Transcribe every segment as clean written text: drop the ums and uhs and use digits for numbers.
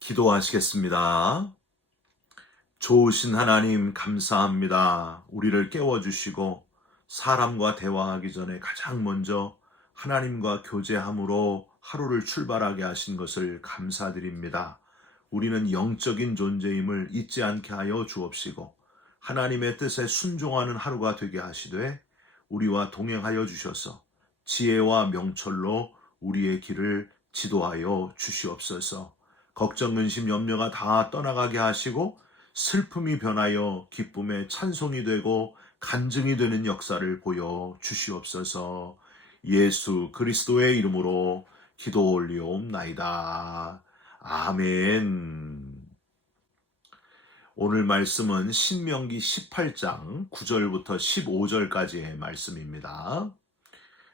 기도하시겠습니다. 좋으신 하나님 감사합니다. 우리를 깨워주시고 사람과 대화하기 전에 가장 먼저 하나님과 교제함으로 하루를 출발하게 하신 것을 감사드립니다. 우리는 영적인 존재임을 잊지 않게 하여 주옵시고 하나님의 뜻에 순종하는 하루가 되게 하시되 우리와 동행하여 주셔서 지혜와 명철로 우리의 길을 지도하여 주시옵소서. 걱정, 근심, 염려가 다 떠나가게 하시고 슬픔이 변하여 기쁨의 찬송이 되고 간증이 되는 역사를 보여 주시옵소서. 예수 그리스도의 이름으로 기도 올리옵나이다. 아멘. 오늘 말씀은 신명기 18장 9절부터 15절까지의 말씀입니다.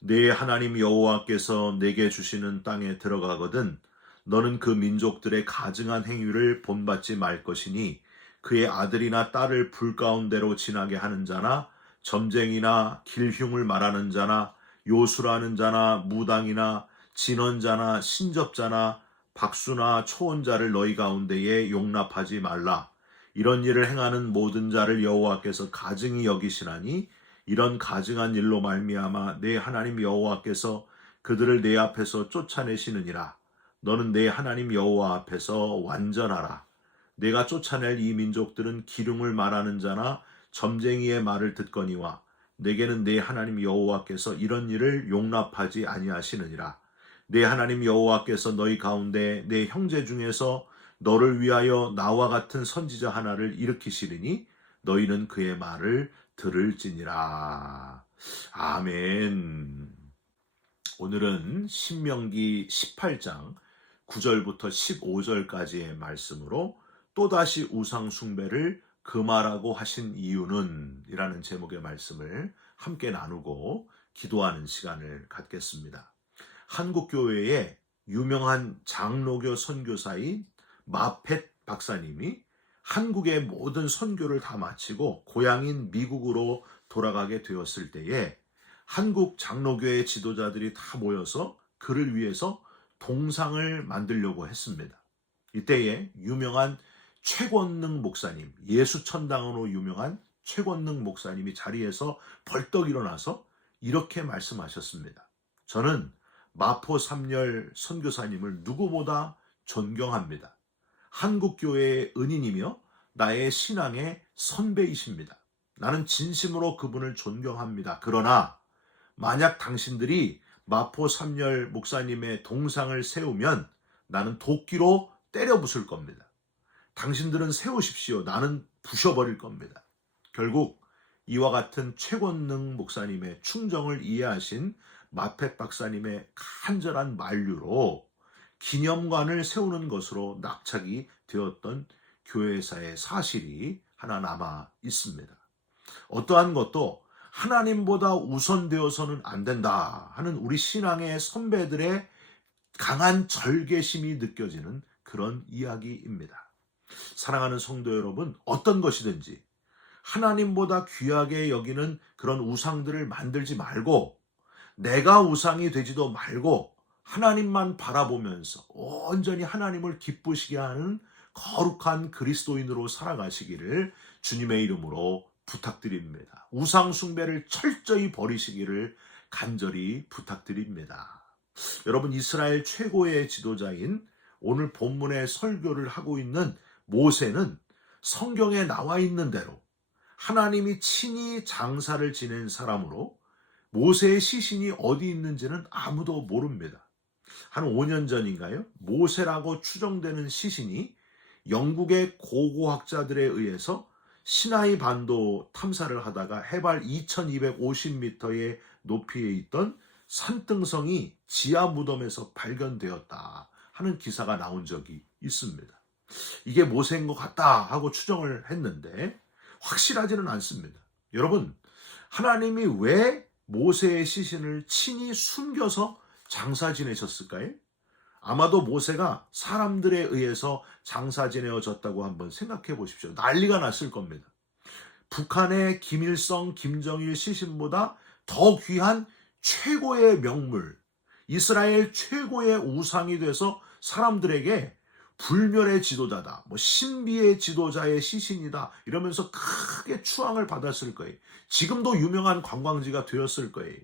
내 하나님 여호와께서 내게 주시는 땅에 들어가거든 너는 그 민족들의 가증한 행위를 본받지 말 것이니 그의 아들이나 딸을 불 가운데로 지나게 하는 자나 점쟁이나 길흉을 말하는 자나 요술하는 자나 무당이나 진언자나 신접자나 박수나 초혼자를 너희 가운데에 용납하지 말라. 이런 일을 행하는 모든 자를 여호와께서 가증히 여기시나니 이런 가증한 일로 말미암아 내 하나님 여호와께서 그들을 내 앞에서 쫓아내시느니라. 너는 내 하나님 여호와 앞에서 완전하라. 내가 쫓아낼 이 민족들은 기륭을 말하는 자나 점쟁이의 말을 듣거니와 내게는 내 하나님 여호와께서 이런 일을 용납하지 아니하시느니라. 내 하나님 여호와께서 너희 가운데 내 형제 중에서 너를 위하여 나와 같은 선지자 하나를 일으키시리니 너희는 그의 말을 들을지니라. 아멘. 오늘은 신명기 18장 9절부터 15절까지의 말씀으로 또다시 우상 숭배를 금하라고 하신 이유는 이라는 제목의 말씀을 함께 나누고 기도하는 시간을 갖겠습니다. 한국교회의 유명한 장로교 선교사인 마펫 박사님이 한국의 모든 선교를 다 마치고 고향인 미국으로 돌아가게 되었을 때에 한국 장로교회 지도자들이 다 모여서 그를 위해서 동상을 만들려고 했습니다. 이때에 유명한 최권능 목사님, 예수천당으로 유명한 최권능 목사님이 자리에서 벌떡 일어나서 이렇게 말씀하셨습니다. 저는 마포 삼열 선교사님을 누구보다 존경합니다. 한국교회의 은인이며 나의 신앙의 선배이십니다. 나는 진심으로 그분을 존경합니다. 그러나 만약 당신들이 마포 삼열 목사님의 동상을 세우면 나는 도끼로 때려 부술 겁니다. 당신들은 세우십시오. 나는 부셔버릴 겁니다. 결국 이와 같은 최권능 목사님의 충정을 이해하신 마펫 박사님의 간절한 만류로 기념관을 세우는 것으로 낙착이 되었던 교회사의 사실이 하나 남아 있습니다. 어떠한 것도 하나님보다 우선되어서는 안 된다 하는 우리 신앙의 선배들의 강한 절개심이 느껴지는 그런 이야기입니다. 사랑하는 성도 여러분, 어떤 것이든지 하나님보다 귀하게 여기는 그런 우상들을 만들지 말고 내가 우상이 되지도 말고 하나님만 바라보면서 온전히 하나님을 기쁘시게 하는 거룩한 그리스도인으로 살아가시기를 주님의 이름으로 부탁드립니다. 우상 숭배를 철저히 버리시기를 간절히 부탁드립니다. 여러분, 이스라엘 최고의 지도자인 오늘 본문의 설교를 하고 있는 모세는 성경에 나와 있는 대로 하나님이 친히 장사를 지낸 사람으로 모세의 시신이 어디 있는지는 아무도 모릅니다. 한 5년 전인가요? 모세라고 추정되는 시신이 영국의 고고학자들에 의해서 시나이 반도 탐사를 하다가 해발 2250m의 높이에 있던 산등성이 지하 무덤에서 발견되었다 하는 기사가 나온 적이 있습니다. 이게 모세인 것 같다 하고 추정을 했는데 확실하지는 않습니다. 여러분, 하나님이 왜 모세의 시신을 친히 숨겨서 장사 지내셨을까요? 아마도 모세가 사람들에 의해서 장사 지내어졌다고 한번 생각해 보십시오. 난리가 났을 겁니다. 북한의 김일성, 김정일 시신보다 더 귀한 최고의 명물, 이스라엘 최고의 우상이 돼서 사람들에게 불멸의 지도자다, 뭐 신비의 지도자의 시신이다 이러면서 크게 추앙을 받았을 거예요. 지금도 유명한 관광지가 되었을 거예요.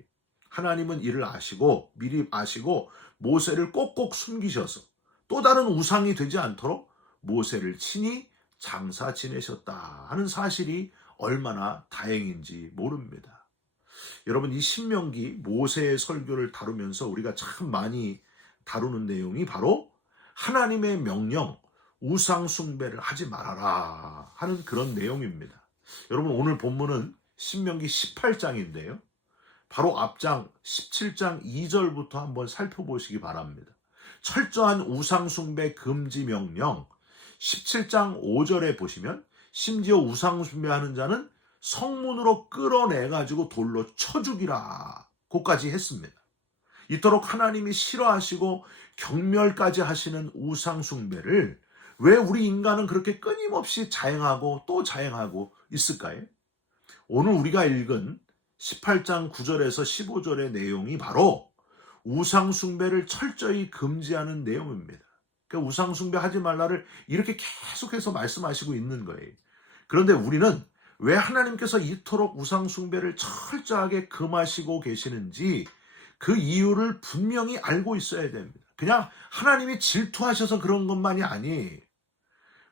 하나님은 이를 아시고 미리 아시고 모세를 꼭꼭 숨기셔서 또 다른 우상이 되지 않도록 모세를 친히 장사 지내셨다 하는 사실이 얼마나 다행인지 모릅니다. 여러분, 이 신명기 모세의 설교를 다루면서 우리가 참 많이 다루는 내용이 바로 하나님의 명령, 우상 숭배를 하지 말아라 하는 그런 내용입니다. 여러분, 오늘 본문은 신명기 18장인데요. 바로 앞장 17장 2절부터 한번 살펴보시기 바랍니다. 철저한 우상 숭배 금지 명령, 17장 5절에 보시면 심지어 우상 숭배하는 자는 성문으로 끌어내가지고 돌로 쳐 죽이라 고까지 했습니다. 이토록 하나님이 싫어하시고 경멸까지 하시는 우상 숭배를 왜 우리 인간은 그렇게 끊임없이 자행하고 또 자행하고 있을까요? 오늘 우리가 읽은 18장 9절에서 15절의 내용이 바로 우상 숭배를 철저히 금지하는 내용입니다. 그러니까 우상 숭배하지 말라를 이렇게 계속해서 말씀하시고 있는 거예요. 그런데 우리는 왜 하나님께서 이토록 우상 숭배를 철저하게 금하시고 계시는지 그 이유를 분명히 알고 있어야 됩니다. 그냥 하나님이 질투하셔서 그런 것만이 아니에요.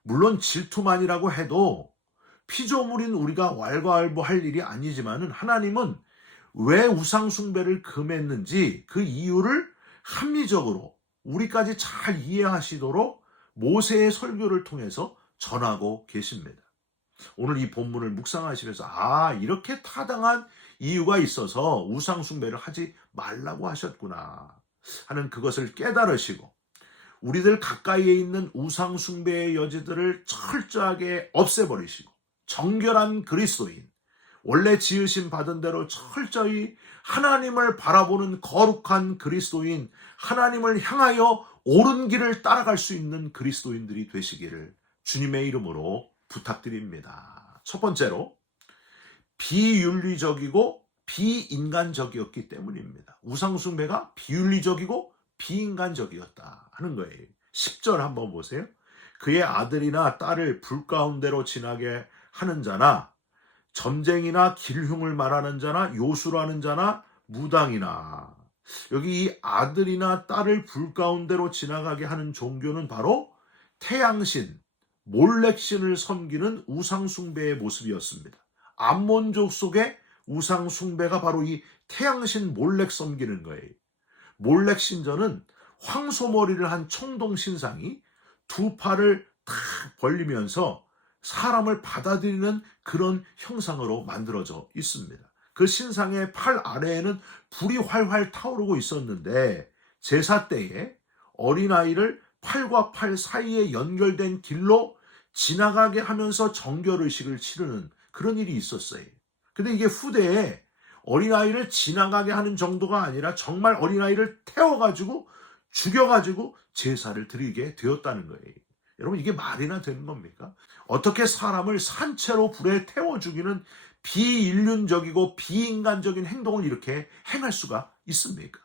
물론 질투만이라고 해도 피조물인 우리가 왈가왈부할 일이 아니지만은 하나님은 왜 우상 숭배를 금했는지 그 이유를 합리적으로 우리까지 잘 이해하시도록 모세의 설교를 통해서 전하고 계십니다. 오늘 이 본문을 묵상하시면서 이렇게 타당한 이유가 있어서 우상 숭배를 하지 말라고 하셨구나 하는 그것을 깨달으시고 우리들 가까이에 있는 우상 숭배의 여지들을 철저하게 없애버리시고 정결한 그리스도인, 원래 지으심 받은 대로 철저히 하나님을 바라보는 거룩한 그리스도인, 하나님을 향하여 옳은 길을 따라갈 수 있는 그리스도인들이 되시기를 주님의 이름으로 부탁드립니다. 첫 번째로 비윤리적이고 비인간적이었기 때문입니다. 우상 숭배가 비윤리적이고 비인간적이었다 하는 거예요. 10절 한번 보세요. 그의 아들이나 딸을 불 가운데로 지나게 하는 자나 점쟁이나 길흉을 말하는 자나 요술하는 자나 무당이나, 여기 이 아들이나 딸을 불 가운데로 지나가게 하는 종교는 바로 태양신, 몰렉신을 섬기는 우상 숭배의 모습이었습니다. 암몬족 속의 우상 숭배가 바로 이 태양신 몰렉 섬기는 거예요. 몰렉 신전은 황소머리를 한 청동 신상이 두 팔을 탁 벌리면서 사람을 받아들이는 그런 형상으로 만들어져 있습니다. 그 신상의 팔 아래에는 불이 활활 타오르고 있었는데 제사 때에 어린아이를 팔과 팔 사이에 연결된 길로 지나가게 하면서 정결의식을 치르는 그런 일이 있었어요. 근데 이게 후대에 어린아이를 지나가게 하는 정도가 아니라 정말 어린아이를 태워가지고 죽여가지고 제사를 드리게 되었다는 거예요. 여러분, 이게 말이나 되는 겁니까? 어떻게 사람을 산채로 불에 태워 죽이는 비인륜적이고 비인간적인 행동을 이렇게 행할 수가 있습니까?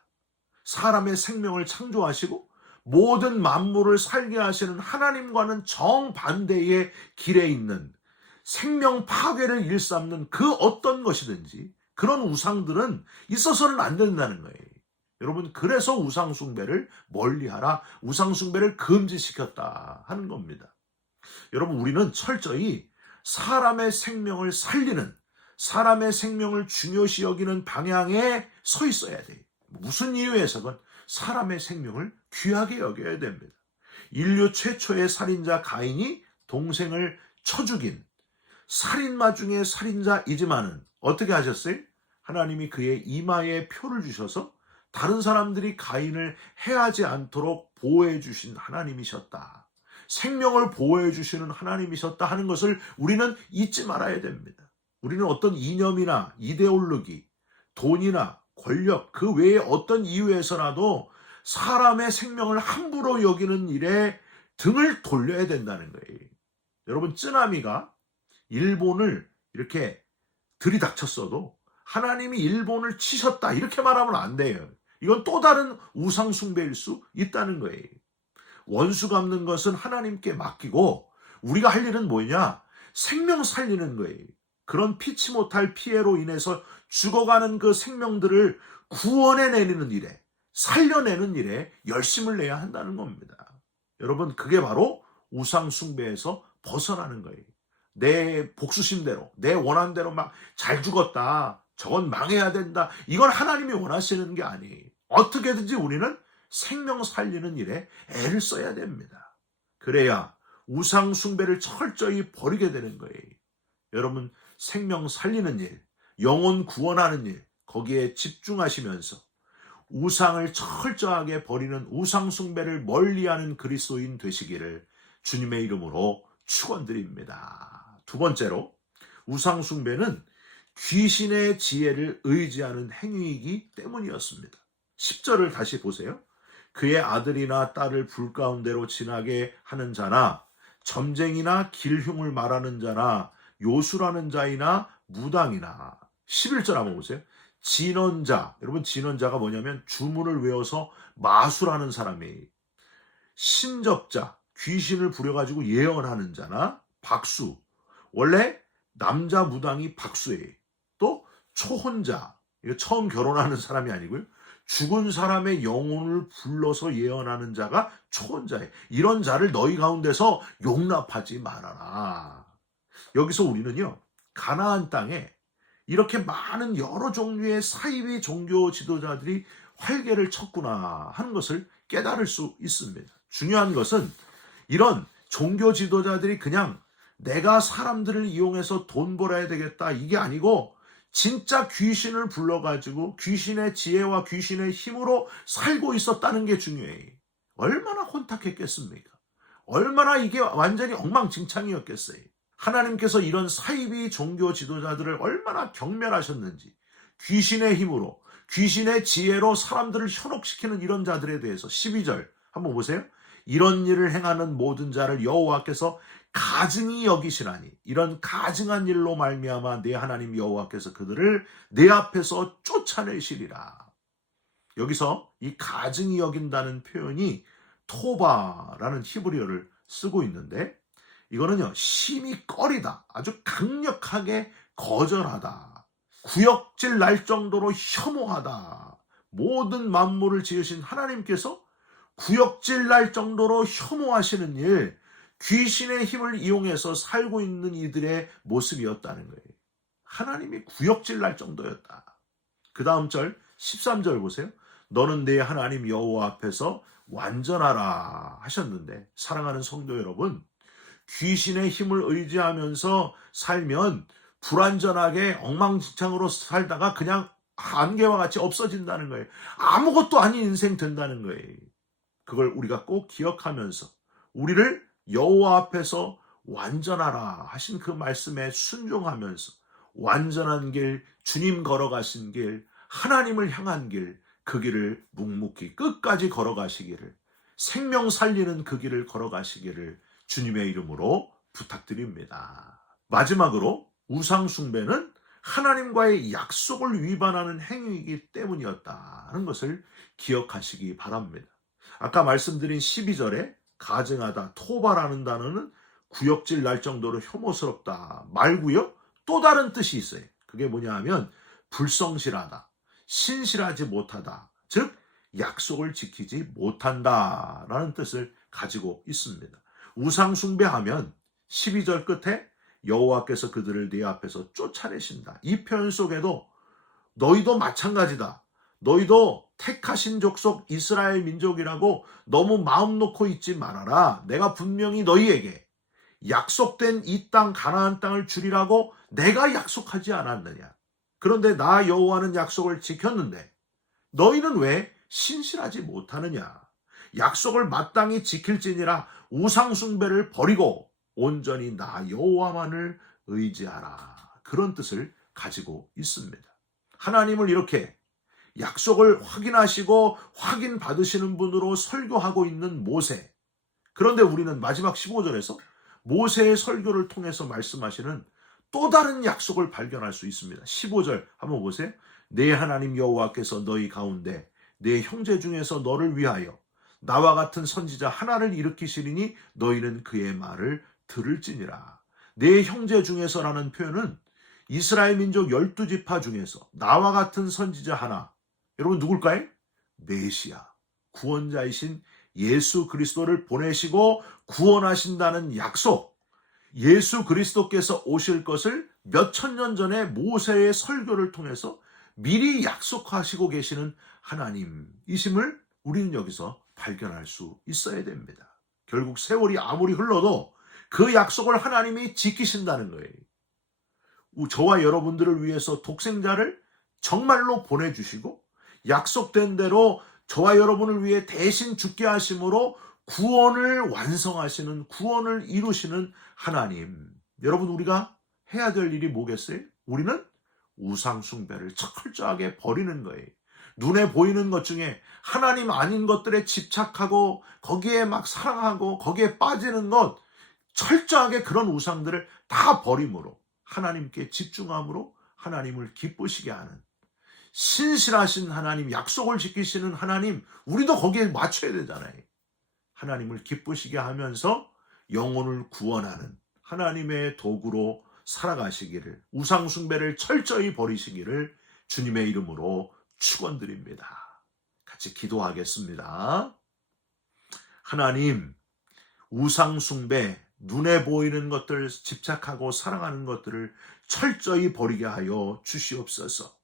사람의 생명을 창조하시고 모든 만물을 살게 하시는 하나님과는 정반대의 길에 있는 생명 파괴를 일삼는 그 어떤 것이든지 그런 우상들은 있어서는 안 된다는 거예요. 여러분, 그래서 우상 숭배를 멀리하라, 우상 숭배를 금지시켰다 하는 겁니다. 여러분, 우리는 철저히 사람의 생명을 살리는, 사람의 생명을 중요시 여기는 방향에 서 있어야 돼요. 무슨 이유에서건 사람의 생명을 귀하게 여겨야 됩니다. 인류 최초의 살인자 가인이 동생을 쳐 죽인 살인마 중에 살인자이지만은 어떻게 하셨어요? 하나님이 그의 이마에 표를 주셔서 다른 사람들이 가인을 해하지 않도록 보호해 주신 하나님이셨다. 생명을 보호해 주시는 하나님이셨다 하는 것을 우리는 잊지 말아야 됩니다. 우리는 어떤 이념이나 이데올로기, 돈이나 권력, 그 외에 어떤 이유에서라도 사람의 생명을 함부로 여기는 일에 등을 돌려야 된다는 거예요. 여러분, 쓰나미가 일본을 이렇게 들이닥쳤어도 하나님이 일본을 치셨다 이렇게 말하면 안 돼요. 이건 또 다른 우상 숭배일 수 있다는 거예요. 원수 갚는 것은 하나님께 맡기고 우리가 할 일은 뭐냐? 생명 살리는 거예요. 그런 피치 못할 피해로 인해서 죽어가는 그 생명들을 구원해내는 일에, 살려내는 일에 열심을 내야 한다는 겁니다. 여러분, 그게 바로 우상 숭배에서 벗어나는 거예요. 내 복수심대로, 내 원한대로 막 잘 죽었다, 저건 망해야 된다, 이건 하나님이 원하시는 게 아니에요. 어떻게든지 우리는 생명 살리는 일에 애를 써야 됩니다. 그래야 우상 숭배를 철저히 버리게 되는 거예요. 여러분, 생명 살리는 일, 영혼 구원하는 일, 거기에 집중하시면서 우상을 철저하게 버리는 우상 숭배를 멀리하는 그리스도인 되시기를 주님의 이름으로 축원드립니다. 두 번째로, 우상 숭배는 귀신의 지혜를 의지하는 행위이기 때문이었습니다. 10절을 다시 보세요. 그의 아들이나 딸을 불 가운데로 지나게 하는 자나 점쟁이나 길흉을 말하는 자나 요술하는 자이나 무당이나. 11절 한번 보세요. 진언자, 여러분 진언자가 뭐냐면 주문을 외워서 마술하는 사람이에요. 신접자, 귀신을 부려가지고 예언하는 자나 박수, 원래 남자 무당이 박수예요. 또 초혼자, 이거 처음 결혼하는 사람이 아니고요. 죽은 사람의 영혼을 불러서 예언하는 자가 초혼자예요. 이런 자를 너희 가운데서 용납하지 말아라. 여기서 우리는요, 가나안 땅에 이렇게 많은 여러 종류의 사이비 종교 지도자들이 활개를 쳤구나 하는 것을 깨달을 수 있습니다. 중요한 것은 이런 종교 지도자들이 그냥 내가 사람들을 이용해서 돈 벌어야 되겠다, 이게 아니고 진짜 귀신을 불러가지고 귀신의 지혜와 귀신의 힘으로 살고 있었다는 게 중요해요. 얼마나 혼탁했겠습니까? 얼마나 이게 완전히 엉망진창이었겠어요. 하나님께서 이런 사이비 종교 지도자들을 얼마나 경멸하셨는지, 귀신의 힘으로, 귀신의 지혜로 사람들을 현혹시키는 이런 자들에 대해서 12절 한번 보세요. 이런 일을 행하는 모든 자를 여호와께서 가증히 여기시나니 이런 가증한 일로 말미암아 내 하나님 여호와께서 그들을 내 앞에서 쫓아내시리라. 여기서 이 가증히 여긴다는 표현이 토바라는 히브리어를 쓰고 있는데, 이거는요, 심히 꺼리다, 아주 강력하게 거절하다, 구역질 날 정도로 혐오하다. 모든 만물을 지으신 하나님께서 구역질 날 정도로 혐오하시는 일, 귀신의 힘을 이용해서 살고 있는 이들의 모습이었다는 거예요. 하나님이 구역질 날 정도였다. 그 다음 절 13절 보세요. 너는 내 하나님 여호와 앞에서 완전하라 하셨는데, 사랑하는 성도 여러분, 귀신의 힘을 의지하면서 살면 불완전하게 엉망진창으로 살다가 그냥 안개와 같이 없어진다는 거예요. 아무것도 아닌 인생 된다는 거예요. 그걸 우리가 꼭 기억하면서 우리를 여호와 앞에서 완전하라 하신 그 말씀에 순종하면서 완전한 길, 주님 걸어가신 길, 하나님을 향한 길, 그 길을 묵묵히 끝까지 걸어가시기를, 생명 살리는 그 길을 걸어가시기를 주님의 이름으로 부탁드립니다. 마지막으로, 우상 숭배는 하나님과의 약속을 위반하는 행위이기 때문이었다는 것을 기억하시기 바랍니다. 아까 말씀드린 12절에 가증하다, 토바라는 단어는 구역질 날 정도로 혐오스럽다 말고요, 또 다른 뜻이 있어요. 그게 뭐냐 하면 불성실하다, 신실하지 못하다, 즉 약속을 지키지 못한다라는 뜻을 가지고 있습니다. 우상 숭배하면 12절 끝에 여호와께서 그들을 네 앞에서 쫓아내신다, 이 표현 속에도 너희도 마찬가지다, 너희도 택하신 족속 이스라엘 민족이라고 너무 마음 놓고 있지 말아라. 내가 분명히 너희에게 약속된 이 땅 가나안 땅을 주리라고 내가 약속하지 않았느냐. 그런데 나 여호와는 약속을 지켰는데 너희는 왜 신실하지 못하느냐. 약속을 마땅히 지킬지니라 우상 숭배를 버리고 온전히 나 여호와만을 의지하라. 그런 뜻을 가지고 있습니다. 하나님을 이렇게 약속을 확인하시고 확인 받으시는 분으로 설교하고 있는 모세. 그런데 우리는 마지막 15절에서 모세의 설교를 통해서 말씀하시는 또 다른 약속을 발견할 수 있습니다. 15절 한번 보세요. 내 하나님 여호와께서 너희 가운데 내 형제 중에서 너를 위하여 나와 같은 선지자 하나를 일으키시리니 너희는 그의 말을 들을지니라. 내 형제 중에서라는 표현은 이스라엘 민족 12지파 중에서 나와 같은 선지자 하나. 여러분 누굴까요? 메시아, 구원자이신 예수 그리스도를 보내시고 구원하신다는 약속. 예수 그리스도께서 오실 것을 몇천 년 전에 모세의 설교를 통해서 미리 약속하시고 계시는 하나님이심을 우리는 여기서 발견할 수 있어야 됩니다. 결국 세월이 아무리 흘러도 그 약속을 하나님이 지키신다는 거예요. 저와 여러분들을 위해서 독생자를 정말로 보내주시고 약속된 대로 저와 여러분을 위해 대신 죽게 하심으로 구원을 완성하시는, 구원을 이루시는 하나님. 여러분, 우리가 해야 될 일이 뭐겠어요? 우리는 우상 숭배를 철저하게 버리는 거예요. 눈에 보이는 것 중에 하나님 아닌 것들에 집착하고 거기에 막 사랑하고 거기에 빠지는 것, 철저하게 그런 우상들을 다 버림으로 하나님께 집중함으로 하나님을 기쁘시게 하는 신실하신 하나님, 약속을 지키시는 하나님, 우리도 거기에 맞춰야 되잖아요. 하나님을 기쁘시게 하면서 영혼을 구원하는 하나님의 도구로 살아가시기를, 우상 숭배를 철저히 버리시기를 주님의 이름으로 축원드립니다. 같이 기도하겠습니다. 하나님, 우상 숭배, 눈에 보이는 것들 집착하고 사랑하는 것들을 철저히 버리게 하여 주시옵소서.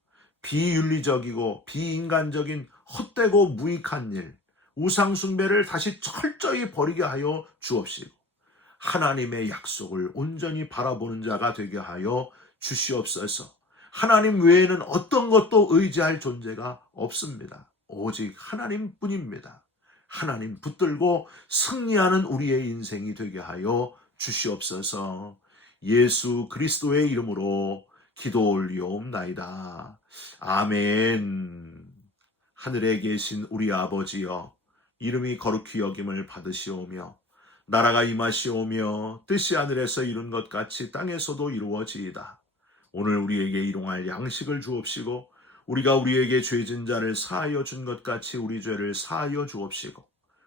비윤리적이고 비인간적인 헛되고 무익한 일, 우상 숭배를 다시 철저히 버리게 하여 주옵시고 하나님의 약속을 온전히 바라보는 자가 되게 하여 주시옵소서. 하나님 외에는 어떤 것도 의지할 존재가 없습니다. 오직 하나님뿐입니다. 하나님 붙들고 승리하는 우리의 인생이 되게 하여 주시옵소서. 예수 그리스도의 이름으로 기도 올리옵나이다. 아멘. 하늘에 계신 우리 아버지여, 이름이 거룩히 여김을 받으시오며 나라가 임하시오며 뜻이 하늘에서 이룬 것 같이 땅에서도 이루어지이다. 오늘 우리에게 일용할 양식을 주옵시고 우리가 우리에게 죄진 자를 사하여 준 것 같이 우리 죄를 사하여 주옵시고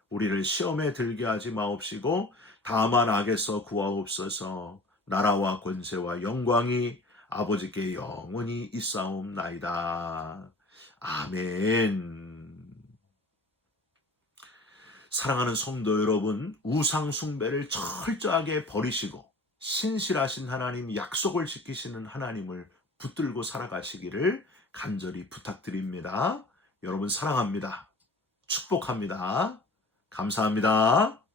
우리를 시험에 들게 하지 마옵시고 다만 악에서 구하옵소서. 나라와 권세와 영광이 아버지께 영원히 있사옵나이다. 아멘. 사랑하는 성도 여러분, 우상 숭배를 철저하게 버리시고 신실하신 하나님, 약속을 지키시는 하나님을 붙들고 살아가시기를 간절히 부탁드립니다. 여러분 사랑합니다. 축복합니다. 감사합니다.